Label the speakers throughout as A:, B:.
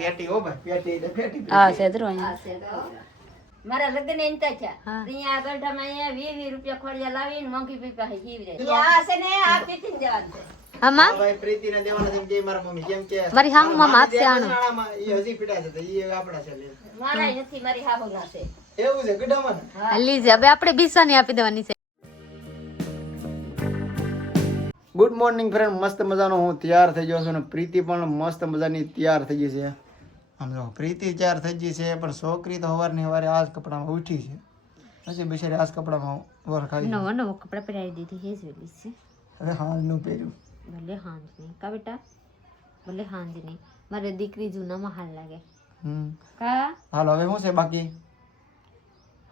A: પેટી હો ભાઈ પેટી પેટી
B: હા સેદરો અહીંયા.
C: આ મારા લગ્ન એમ ત્યાં થયા અહીંયા ગઢામાં અહીંયા વીસ વીસ રૂપિયા ખોડિયા લાવીને મોંઘી પીપા જીવી રહે આ છે ને આ પીતી જવાનું છે.
B: હા માં?
A: ભાઈ પ્રીતિને દેવાના જેમ કે મારા મમ્મી કેમ કે
B: મારી હામુ મામા
A: મારા
B: આપશે આણું.
A: ઈ હજી પીડા છે ઈ આપણા છે લે.
C: નથી મારી હાહુ ના છે.
A: એવું છે ગઢામાં ને?
B: લીઝ હવે આપણે બીસાની આપી દેવાની છે.
A: ગુડ મોર્નિંગ ફ્રેન્ડ મસ્ત મજાનો હું તૈયાર થઈ ગયો છું અને પ્રીતિ પણ મસ્ત મજાની તૈયાર થઈ ગઈ છે. આમ જો પ્રીતિ ચાર થઈ ગઈ છે પણ છોકરી તો સવારની સવારે આ જ કપડામાં ઉઠી છે. પછી બિચારી આ જ કપડામાં વર ખાઈ
B: નવો નવો કપડા પહેરાવી દીધી હે જોઈ છે.
A: હવે હાલનું પહેર્યું.
B: ભલે હાંજ નહીં. કા બેટા? ભલે હાંજ નહીં. મારે દીકરી જૂનામાં હાલ લાગે.
A: હમ.
B: કા?
A: હાલ હવે શું છે બાકી?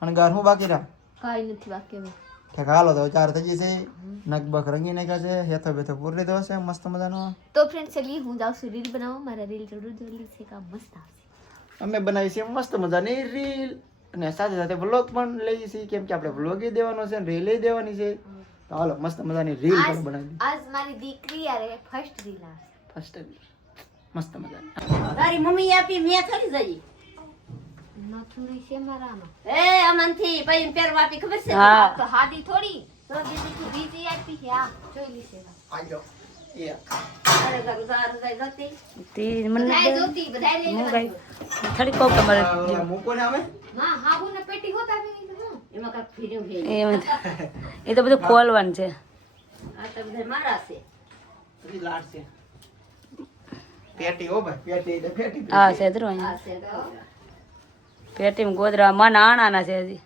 A: અણગાર હું બાકી રહ્યા
B: કાંઈ નથી બાકી હવે.
A: કે હાલો તો ચાર થઈ જશે. બખ રંગી નાખ્યા છે હેતો બેતો પૂરી લીધો છે મસ્ત મજાનો.
B: તો ફ્રેન્ડ ચલી હું જાઉં છું રીલ બનાવવા. મારા રીલ જરૂર જોઈ છે કા મસ્ત આવશે.
A: અમે બનાવી છે મસ્ત મજાની રીલ અને સાથે સાથે વ્લોગ પણ લઈ છીએ કેમ કે આપણે વ્લોગ દેવાનો છે રીલ દેવાની છે. તો હાલો મસ્ત મજાની રીલ પણ બનાવી
B: આજ મારી દીકરી યારે ફર્સ્ટ રીલ આવશે
A: ફર્સ્ટ મસ્ત મજાની.
C: તારી મમ્મી આપી મેં થોડી જઈ
B: નહીં છે મારામાં
C: એ અમનથી પછી પહેરવા આપી ખબર છે?
B: હા. તો હાદી થોડી. તો દીદી તું બીજી આપી છે આ જોઈ લીશે.
A: આજો. એ.
B: તે
A: ને
B: ને એ બધું ખોલવાનું છે.
C: આ તો બધા મારા છે.
A: પછી લાડ છે. પેટી હો
C: આ છે તો.
B: પેટીમાં ગોદરા મન આણાના છે હજી.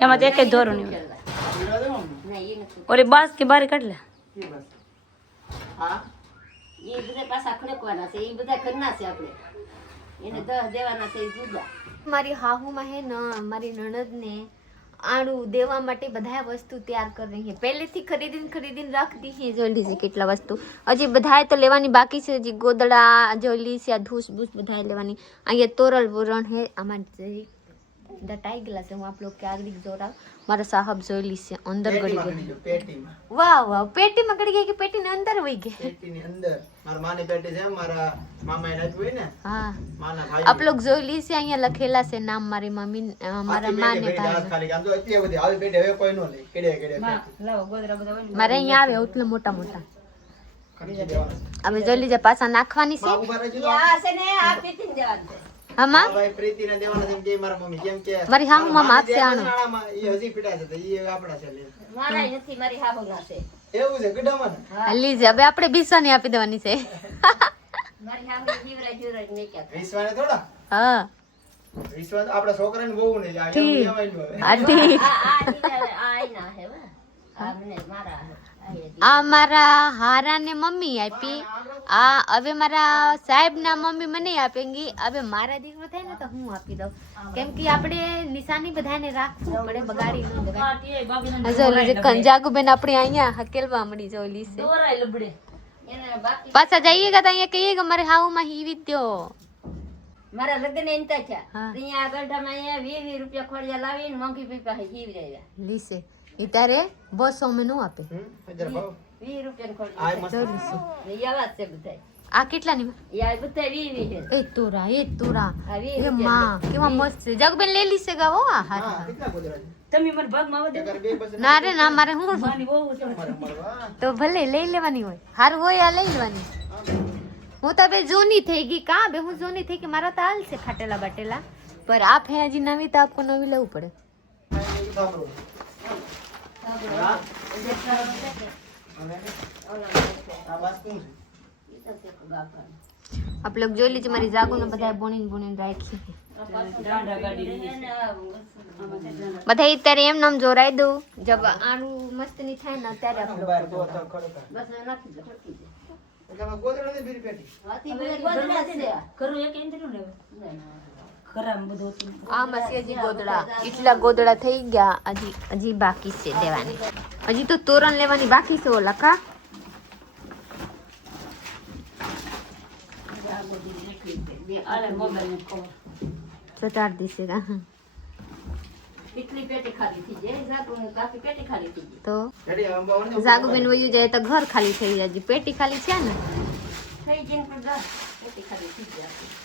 B: એમાં તો એક જ ધોરણ નહીં ઓલી બાસ કે બારી કાઢ લે.
A: એ હા?
C: એ બધા પાછા ખડકવાના છે. એ બધા ઘરના છે આપણે. એને દસ દેવાના છે એ જુદા.
B: મારી હાહુમાં હે ને, મારી નણદને આણું દેવા માટે બધા વસ્તુ તૈયાર કરી રહી છે પહેલેથી ખરીદીને ખરીદીને રાખતી છે જોઈ છે કેટલા વસ્તુ. હજી બધાએ તો લેવાની બાકી છે. હજી ગોદડા જોઈ લીસ યા ધૂસ ભૂસ બધાએ લેવાની. અહીંયા તોરલ બોરણ હે. આમાં દટાઈ ગયેલા છે હું આપ લોકો કે આગળ જોરા મારા સાહબ જોઈ લી છે અંદર ગળી ગઈ
A: પેટીમાં.
B: વાહ વાહ પેટીમાં ગળી ગઈ કે પેટીની અંદર વહી ગઈ?
A: પેટીની અંદર. મારા માની પેટી છે મારા મામાએ નાખ્યું ને
B: હા.
A: માના ભાઈ
B: આપ લોકો જોઈ લી છે અહીંયા લખેલા છે નામ મારી મમ્મી મારા માને ભાઈ
A: ખાલી આમ તો એટલી બધી આવી પેટી હવે કોઈ નો લે કેડે કેડે પેટી.
B: મારે અહીંયા આવે એટલા મોટા મોટા.
A: અમે
B: હવે જોઈ લીજે પાછા નાખવાની છે.
C: આ છે ને આ પીતી જવાનું છે.
B: આમાં
A: ભાઈ પ્રીતિને દેવાના જેમ કે મારા મમ્મી કેમ કે
B: મારી હાહુ મામા આપશે
A: મારા
B: આણું.
A: નાણામાં ઈ હજી પીડા છે તો ઈ આપડા છે લે.
C: મારાય નથી મારી હાહુ ના છે
A: એવું છે ગડામાં ને?
B: લીજે હવે આપણે બીસાને આપી દેવાની છે
C: મારી હાહુ જીવરા જીવરા ને કે
A: વિશ્વાને થોડા
B: હા
A: વિશ્વાસ આપણા છોકરાને બહુ નહીં આ.
B: આટી
C: આ ના- હે મારા. આ
B: મારા હારા ને મમ્મી આપી આ હવે મારા સાહેબ ના મમ્મી મને આપેંગી હવે મારા દીકરો થાય ને તો હું આપી દઉં. કેમ કે આપણે નિશાની બધાને રાખવું પડે બગાડી ન દેવાય કંજાગુબેન આપણે અહીંયા હકેલવા મળી જો લીસે પાછા જઈએ તો અહીંયા કહીએ કે મારે હાઉમાં હીવી ત્યો દ્યો
C: મારા લગ્ન એમ ત્યાં થયા. અહીંયા ગઢામાં અહીંયા વીસ વીસ રૂપિયા ખોડિયા લાવીને મોંઘી પીપા જીવી રહ્યા
B: લીસે ઈ તારે બસો મે નો આપે.
A: હજાર ભાવ.
C: વીસ રૂપિયા
A: આ
C: ખોડિયા
A: મસ્ત.
B: જો લીસે
C: એ આવા જ છે બધાય
B: આ કેટલાની
C: એ આ બધા વીસ વીસ છે
B: એ તોરા એ તોરા
C: આ વીસ
B: એ
C: રૂપિયા
B: માં કેવા મસ્ત છે જગબેન લઈ લીસે ગાવો આ
A: હા,
B: હાથ
A: કેટલા ગોદડા છે?
D: તમે મને ભાગમાં આવવા
A: ટકા બે પછી
B: ના રે ના મારે હું
D: દેવાની બહુ છે
A: મારે મળવા.
B: તો ભલે લઈ લેવાની હોય હારું હોય આ લઈ લેવાની હું તો હવે જૂની થઈ ગઈ કા બે હું જૂની થઈ ગઈ મારા તો હાલ છે ફાટેલા બાટેલા પર આપ હે હજી નવી તો આપકો નવી લેવું પડે
A: આ ઈ સાંભળો. હા? અને આ બાસ કોણ છે?
B: આપ લોગ જોઈ લીજે મારી જાગુ ને બધા બોણીને બોણીને રાખી
D: લીધી.
B: બધા અત્યારે એમ નામ જોરાઈ દઉં જબ આનું મસ્તની થાય ને ત્યારે આપ લોગ
A: બહાર તો તો ખરેખર.
C: બસ
B: આ મસી ગોદડા. એટલા ગોદડા થઈ ગયા હજી હજી બાકી છે લેવાની. હજી તો તોરણ લેવાની બાકી છે ઓલા કા?
D: ને cover.
B: તો કા જાગુબેન વયું જાય તો ઘર ખાલી થઈ જાય હજી પેટી ખાલી છે ને?
C: થઈ જઈને પેટી ખાલી થઈ જાય આખી. આખી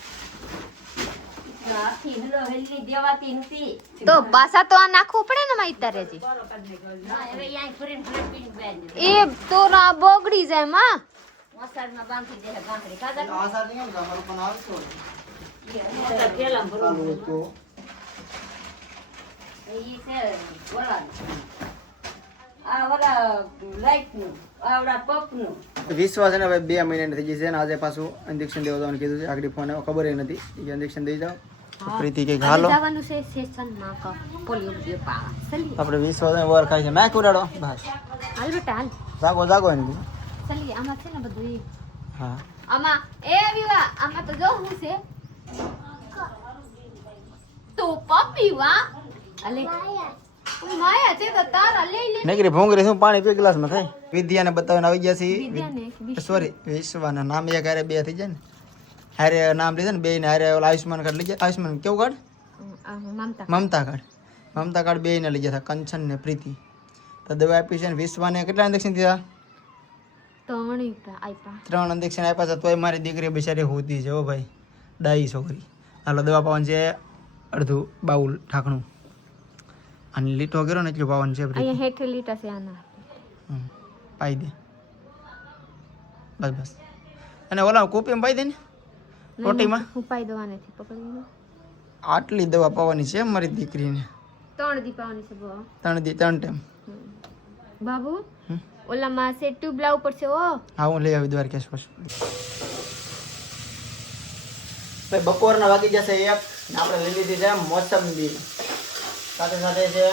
C: હલો હેલી દેવાતી નથી
B: તો પાછા તો આ નાખવું પડે ને માહિતા તારે જી
C: ના, હવે અહીંયા ફરીને ફરીને પીને બેસી જાય.
B: એ તો ના બગડી જાય માં.
A: વિશ્વાસ ને ભાઈ બે મહિનાની થઈ જશે ને આજે પાછું ઇન્જેક્શન દેવા જવાનું કીધું છે. આગળ ફોન ખબર નથી. કે ઇન્જેક્શન દઈ જાઓ. પ્રીતિ કંઈક હાલો
B: જવાનું છે સેશનમાં કા પોલિયો બુલિયો પાવા. ચલીએ
A: આપણે વિશ્વાસ ને વર ખાઈ છે. મેં ઉડાડો બસ.
B: હાલ બેટા હાલ.
A: જાગો જાગો એને કીધું.
B: આમાં છે ને બધું
A: હા.
B: આમાં એ વિવા આમાં તો જો હું છે. તો પપ્પી વા. અલે માયા છે તો તારા લઈ લે.
A: નીકળી ભોંગરી શું પાણી પી ગ્લાસમાં થાય? વિદ્યાને બતાવીને આવી ગયા
B: એક
A: સોરી વિશ્વાના નામ એક હારે બે થઈ જાય ને. હારે નામ લીધે ને બે ને હારે આયુષ્માન કાર્ડ લઈ ગયા. આયુષ્માન કેવું card?
B: Mamta
A: card. Mamta card. બે ને લઈ ગયા હતા કંચન ને પ્રીતિ. તો દવા આપી છે ને વિશ્વાને. કેટલા ઇન્જેક્શન દીધા?
B: ત્રણ
A: ઇન્જેક્શન આપ્યા છે તોય મારી દીકરી બિચારી હોતી છે હો ભાઈ. ડાઈ છોકરી. હાલો દવા પાવન છે અડધું બાઉલ ઢાંકણું. અને લીટો કર્યો ને એટલું પાવન છે
B: અહીંયા હેઠે લીટા છે આના.
A: હમ, પાઈ દે. બસ બસ. અને ઓલા કોપીમાં પાઈ દે ને. રોટીમાં?
B: ઉપાય દવા નથી પકડીને
A: આટલી દવા પાવાની છે મારી દીકરીને.
B: ત્રણ દીપાવાની છે બો
A: ત્રણ દી ત્રણ ટાઈમ.
B: બાબુ
A: ઓલા
B: માં છે ટ્યુબ લાવ પડશે ઓ
A: હા હું લઈ આવી દ્વારકેશ પછી. બપોરના વાગી જશે એક આપણે લઈ લીધી છે મોસંબી. સાથે સાથે છે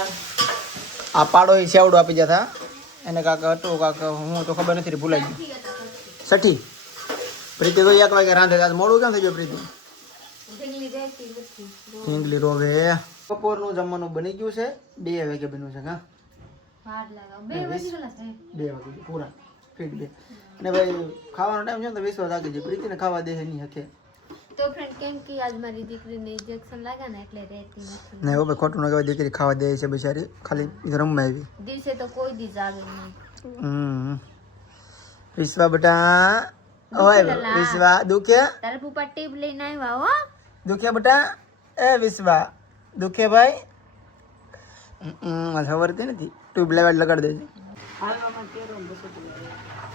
A: આ પાડો એ સેવડો આપી જતા એને કાંક હતું કાંક હું તો ખબર નથી ભૂલાઈ ગયું. સઠી પ્રીતિ તો એક વાગે રાંધે આજ મોડું કેમ થઈ ગયું પ્રીતિ? ઢીંગલી રોવે બપોરનું જમવાનું બની ગયું છે. બે વાગે બન્યું છે હા. બે વાગે પૂરા. ફીટ બે. અને ભાઈ ખાવાનો ટાઈમ છે ને તો વિશ્વાસ આગળ છે. પ્રીતિને ખાવા દે નહીં હકે.
B: તો ફ્રેન્ડ કેમ કે આજ મારી દીકરીને ઇન્જેક્શન લાગ્યા ને એટલે રહેતી નથી.
A: ને એવું ખોટું ન કહેવાય દીકરી ખાવા દે છે બિચારી. ખાલી રમવા આવી.
B: દિવસે તો કોઈ દી જાગે નહીં.
A: હમ. વિશ્વા બેટા ઓય વિશ્વા દુખે?
B: તારા પપ્પા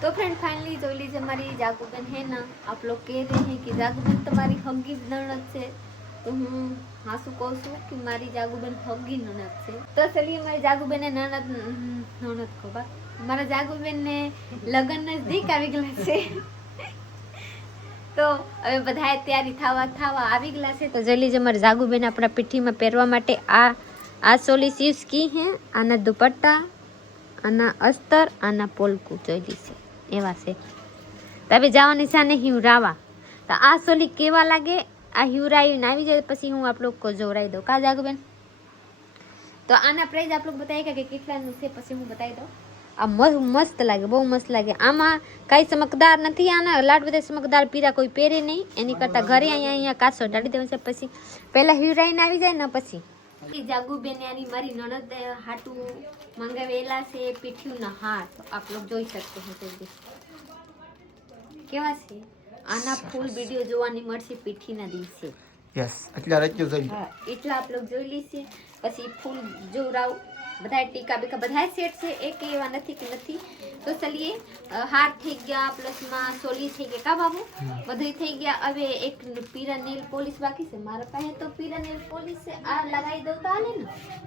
B: તો. ફ્રેન્ડ ફાઇનલી જોઈ લીજે મારી જાગુબેન હે ના. આપ લોગ કહે રહે હે કે જાગુબેન તમારી હગી નણદ છે. તો હું હાસુ કહું છું કે મારી જાગુબેન હગી નણદ છે. તો ચલીએ મારી જાગુબેને નણદ નણદ કહો બા મારા જાગુબેનને લગ્ન નજદીક આવી ગયા છે. તો હવે બધાએ તૈયારી થવા થવા આવી ગયેલા છે. તો જોઈ લીજે મારી જાગુબેન આપણા પીઠીમાં પહેરવા માટે આ આ સોલી સીવ્સ કી હે, આના દુપટ્ટા, આના અસ્તર, આના પોલકું જોઈ છે એવા છે. તો હવે જવાની સાને હિવરાવા. તો આ સોલી કેવા લાગે? આ હિવરાવીને આવી જાય પછી હું આપ લોકો જોવરાઈ દઉં. કા જાગુબેન? તો આના પ્રાઇઝ આપ લોકો બતાવી કે કેટલાનું છે, પછી હું બતાવી દઉં. આ મસ્ત મસ્ત લાગે બહુ મસ્ત લાગે. આમાં કાંઈ ચમકદાર નથી આના લાડ બધા ચમકદાર પીરા કોઈ પહેરે નહીં. એની કરતાં ઘરે અહીંયા અહીંયા કાચો ડાળી દેવા છે પછી પહેલાં હિરોઈન આવી જાય ને પછી. જાગુબેન આની મારી નણદ હાટું મંગાવેલા છે પીઠ્યુંના હાથ આપ લોકો જોઈ શકતો हो જલ્દી કેવા છે? આના ફૂલ વીડિયો જોવાની મળશે પીઠીના દિવસે.
A: યસ એટલે રચ્યું થઈ
B: હા એટલા આપ લોગ જોઈ લીશે પછી ફૂલ જોરાવ બધા ટીકા બીકા બધા સેટ છે એક એવા નથી કે નથી. તો ચલીએ. હાર થઈ ગયા પ્લસમાં સોલી થઈ ગયા. કા બાબુ? બધું થઈ ગયા. હવે એક પીરા નેલ પોલીસ બાકી છે. મારા પાસે તો પીરા નેલ પોલીસ છે. આ લગાવી દઉં તો હાલે ને.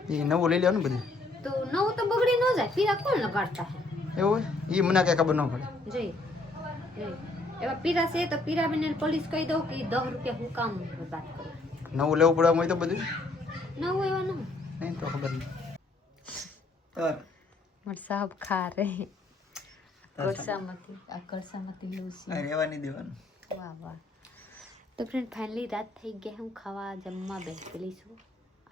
A: એ નવું લઈ લેવાનું બધું?
B: તો નવું તો બગડી ન જાય. પીરા કોણ લગાડતા?
A: એવું એ મને કઈ ખબર ન પડે.
B: જોઈ એવા પીરા છે તો પીરા બને પોલીસ કહી દઉં કે દસ રૂપિયા હું કામ વાત કરું.
A: નવું લેવું પડે હોય તો બધું?
B: નવું એવા ન
A: નહીં તો ખબર નહીં તાર.
B: મારા સાહેબ ખા રહે. કળસામાંથી આ કળસામાંથી લઉં છું.
A: રહેવા નહીં દેવાનું.
B: વાહ વાહ. તો ફ્રેન્ડ ફાઇનલી રાત થઈ ગઈ. હું ખાવા જમવા બેસેલી છું.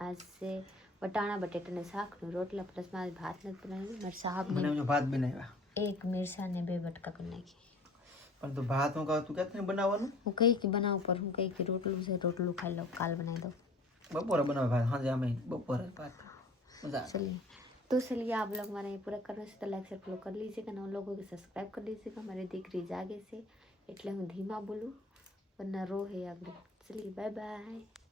B: આજ છે વટાણા બટેટાને શાકનું રોટલા પ્લસ મારે ભાત નથી બનાવ્યું. મારે સાહેબ
A: મને જો ભાત બનાવ્યા.
B: એક મિરસા ને બે બટકા કરી નાખી.
A: પણ તો ભાત હું કહું તું ક્યાંથી બનાવવાનું?
B: હું કઈ કે બનાવું પર હું કઈ કે રોટલું છે રોટલું ખાઈ લઉં કાલ બનાવી દઉં.
A: બપોરે બનાવે ભાત. સાંજે અમે બપોરે ભાત. મજા.
B: तो चलिए आप लोग हमारा ये पूरा करना से तो लाइक से फॉलो कर लीजिएगा नौ लोगों को सब्सक्राइब कर लीजिएगा हमारी દીકરી જાગે છે એટલે હું ધીમા બોલું વરના रो है આગળ चलिए बाय बाय